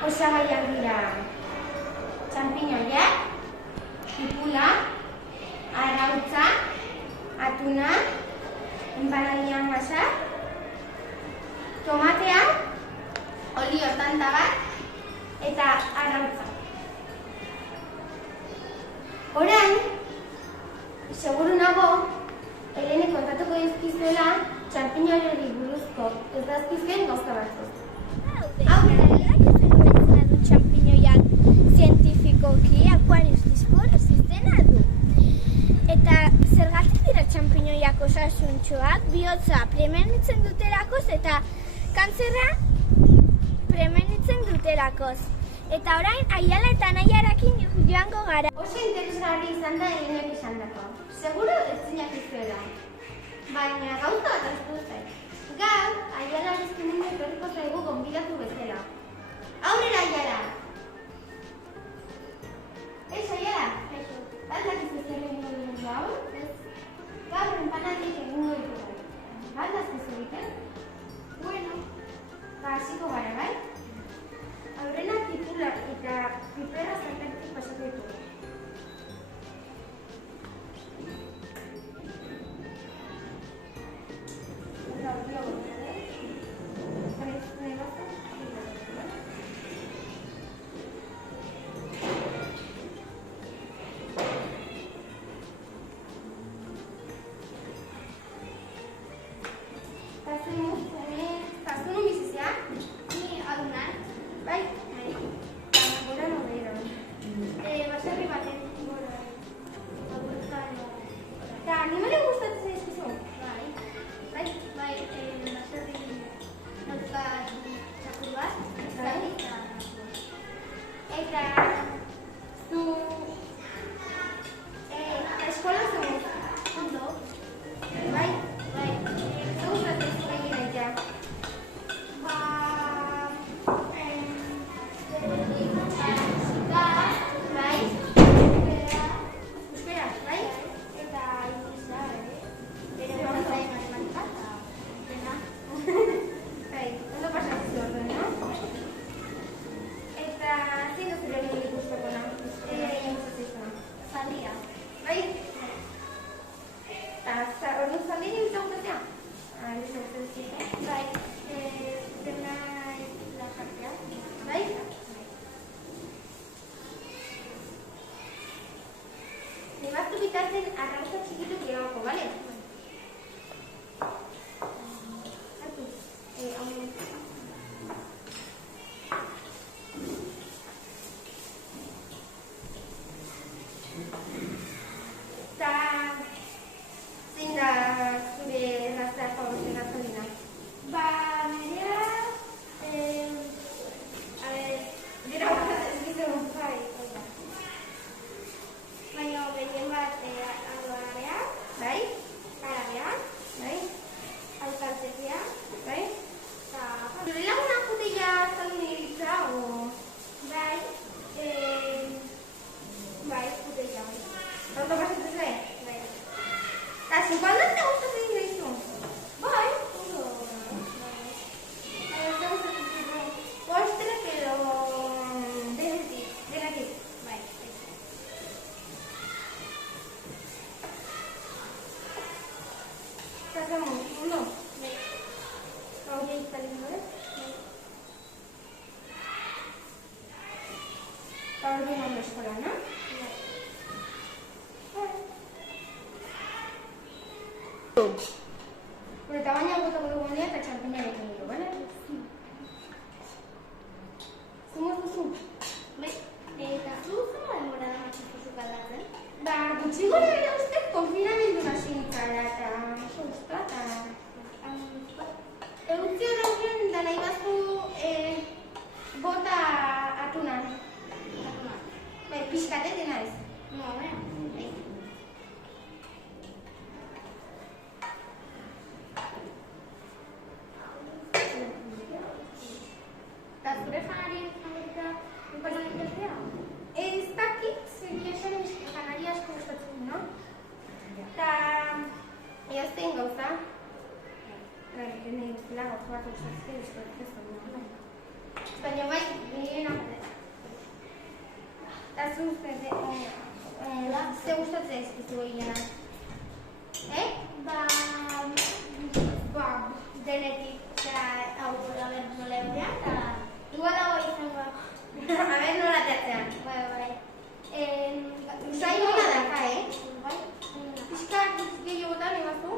Osagaiak dira txanpiñoiak, tipula, arrautza, atuna, enpanadilla masa, tomatea, olio tanta bat eta arrautza. Orain, seguru nago, Elene kontatuko dizkizuela txanpiñoiari buruzko ez dazkizuen gauza batzuk. Txanpiñoiak zientifikoki Aquarius discourse izena du. Eta zergatik dira txanpiñoiak osasuntsuak, bihotza premenitzen dutelakoz eta kantzerra premenitzen dutelakoz. Eta orain Aiala eta Naiarakin joango gara. Oso interesgarri izan da Elenek esandako. Seguro ez zinakizuela. Baina gauza bat ahaztu zait. Gaur, Aiala bizkinen etorriko zaigu gonbidatu bezala. Aurrera, Aiala! Aiala? Baldak izuzien egingo duen gaur? Gaur, enpanadiek egingo ditugu. Baldak izuzien? Bueno, hasiko gara, bai? Aurrena titular eta piperra zertatik pasatu ditugu. Kasuno bizizia? Ni adunan. Bai? Gora nobero. Baserri baten. Eta animale gustatzen zaizkizu? Bai? Baserri notuka txakur bat. Eta zu eskola zen? Ondo. Bai? Zer gustatzen zu egin aitea? Nebatu bitarten arrauza txikitu geroako, bale? Hartu. Eta zein da zure erraztea favoriten gasolina? Ba, nirea... Dira gustatzen zizu, bai. Baina gehien bat ardoarea, bai? Arabea, bai? Alkaltzezia, bai? Zure lagunak jutila zalun iritza, o... Bai? Bai, jutila. Ondo pasatzen zuen? Bai. Eta zukaldan te gustatzen dira izu? Bai? Ondo. Te gustatzen zizu? Postres edo... Denetik. Bai. Zazamos, ondo? Bai. Hau gehiatzen dut? Bai. Hau duen ondo eskola, no? Bai. Eta baina gotako dugu nire eta txampiñarekin dugu, bale? Zumuz duzu? Bai. Eta zu zama demora da matxiko aldatzen? Ba, gutxi gora bera uste konfinamendu hasi nintzara eta oso guztata. Egutzi horrekin da nahi baztu bota atunan. Atunan? Bai, pixkatet dena ez. No, bai. Eta zure janari favorita inportan ikastea? Ez dakit, zegia esan janari asko gustatzen, no? Eta eazten gauza. Nire guztila gauza bat gustatzen, ez da. Baina bai, nire ze gustatzen zaizkizu gehienak? Denetik, hau nola egunean, eta igual hau izango. A ber, nola ateatzean. Bai. Zai hona daka, Pixkak gehiago botan, ebazu.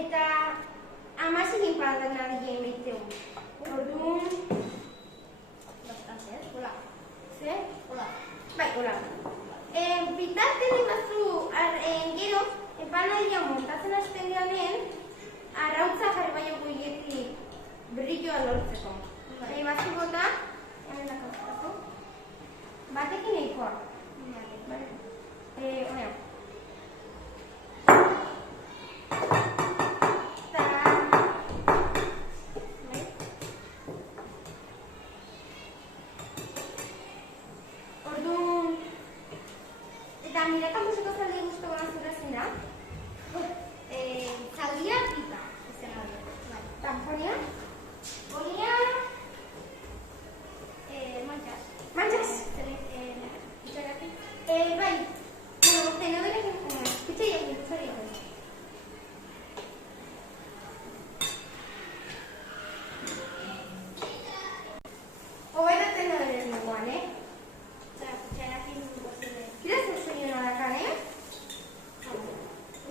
Eta amasik inpantak nahi egin behitzeu. Orduan... Hola. Zer? Hola. Bai, hola. Bitarten ebazu, gero, epanaldia montatzen hasten ganen, arrautza jarri baioko hiletik brilloa lortzeko. Ebazu bota, hemen dakazu. Batekin nahikoa. Honea. Orduan, eta miraka musiko zaldi guztu gana zurezin da. Zaldia pika. Tamponia. Bonia. Manchas. Bai. Tenorekin pitxaiak zoriak. Hobeto tenorekin duguan, Kira zer soinu norakan,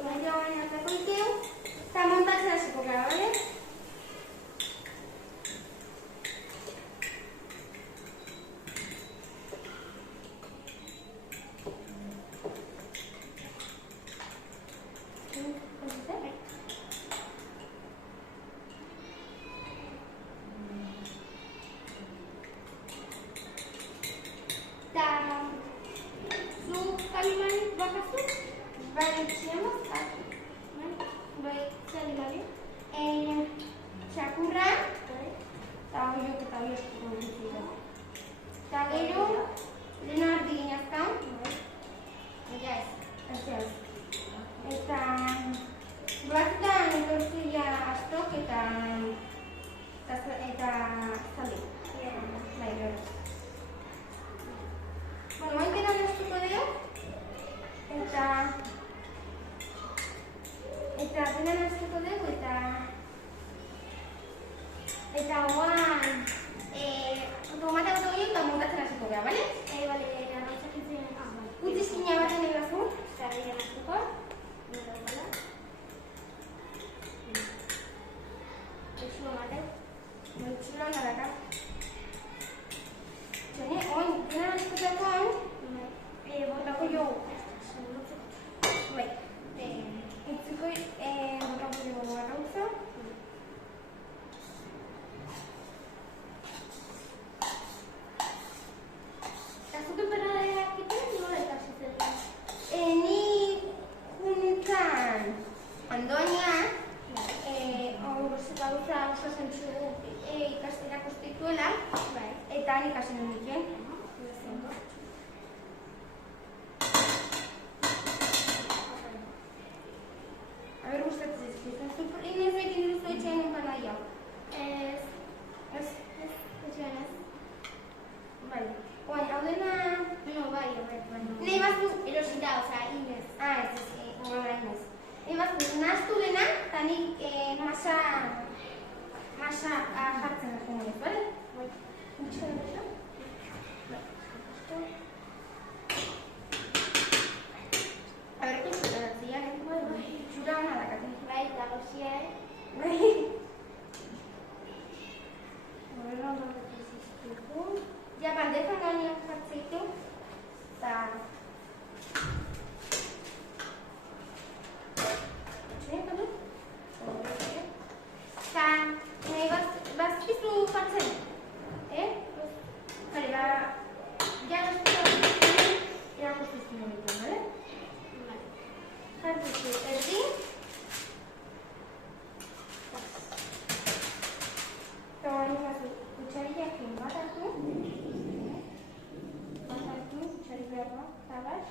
Baina baina hartako ikeu, eta montatzen hasiko gara, bale? Txakurra, eta horiok eta horiok ditugu. Eta gero, lehena ardi ginazkan. Ez. Eta batutan tortilla astok eta zaldi. Bai, gero. Bueno, maitena nahaztuko dugu. Eta dena nahaztuko dugu eta oan tomate goto horiek eta montatzen hasiko gara, bale? Bale, arrautzak itzen. Utzizkina baten egazu. Zerreien hartuko. Etxua mateu. Etxua naraka. Zene, oin, dena nahazkotakoan, botako jo. Bai. Itziko botako jo arrautza. Ni juntan Andonia gauza oso zentzu ikastera konstituela eta han ikasen honik, A ber, gustatzen zizkitzen. Inoiz behin duzu etxean enpanaia? Ez. Bai. Oain, hau dena... No, bai. Nahi bazu... Erosita, Inez. Ez. Inez. Nahi bazu, nahaztu dena, eta nik masa jartzen dugu ez, bale? Bai. Nitxo dena eso? A ber, kutxura datzia, bai. Txura hona dakatzen. Bai, eta gozia, Bai. Horrela ondo dut. Ja, bandezan gainean jartzeitu, eta... Eta, nahi bazkizu jartzen, Bale, ja bazkizu irakustizun horitu, bale? Jartzizu erdi. Eta hori bazu, kutxariakin bat hartu. Kutxari beharra, eta bat.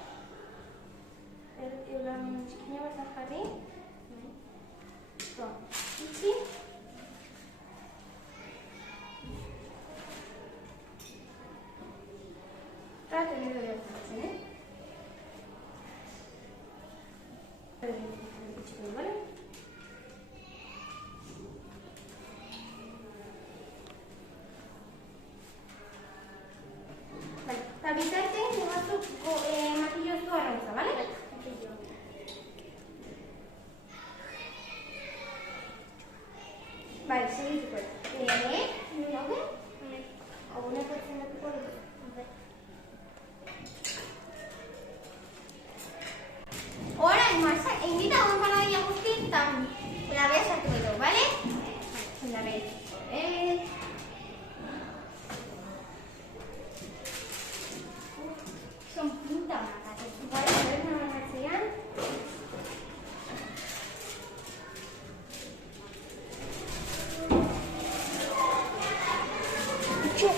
Txu.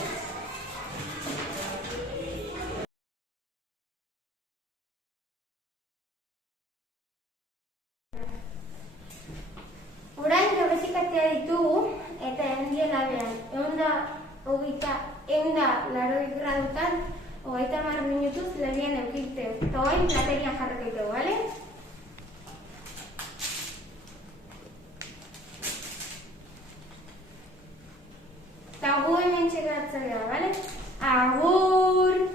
Orain gabezikatea ditugu eta endia labean. Eunda 80 gradutan, 30 minutuz lebian eukiteu. Eta orain platerian jarrakiteu, bale? Eta gu hemen txegatzen gara, bale? Agur!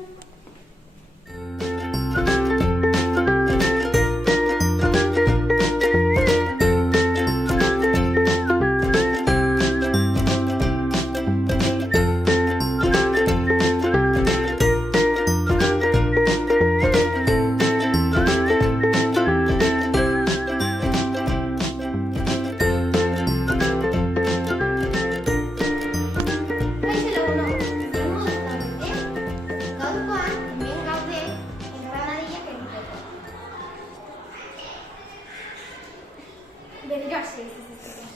Berriro hasi ez.